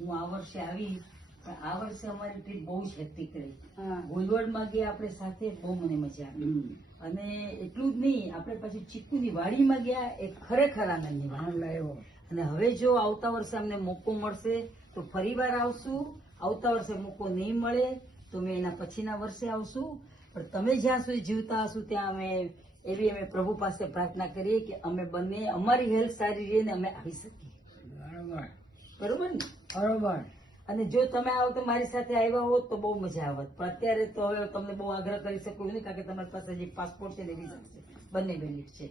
હું આ વર્ષે આવી, પણ આ વર્ષે અમારી ટ્રીપ બહુ જ હેક્ટિક રહી. ગોલવડમાં ગયા આપણે સાથે, બહુ મને મજા આવી. અને એટલું જ નહીં, આપણે પછી ચીકુની વાડીમાં ગયા, એ ખરેખર આનંદની વાત લાવ્યો. અને હવે જો આવતા વર્ષે અમને મોકો મળશે તો ફરી વાર આવશું. આવતા વર્ષે મોકો નહીં મળે તો અમે એના પછીના વર્ષે આવશું. પણ તમે જ્યાં સુધી જીવતા હશો ત્યાં અમે પ્રભુ પાસે પ્રાર્થના કરીએ કે અમે બંને, અમારી હેલ્થ સારી રહે ને અમે આવી શકીએ. બરોબર ને? બરોબર. અને જો તમે આવો તો મારી સાથે આવ્યા હોત તો બહુ મજા આવત. પણ અત્યારે તો હવે તમને બહુ આગ્રહ કરી શકું નહીં, કારણ કે તમારી પાસે જે પાસપોર્ટ છે ને વિઝા છે, બંને વેલિડ છે.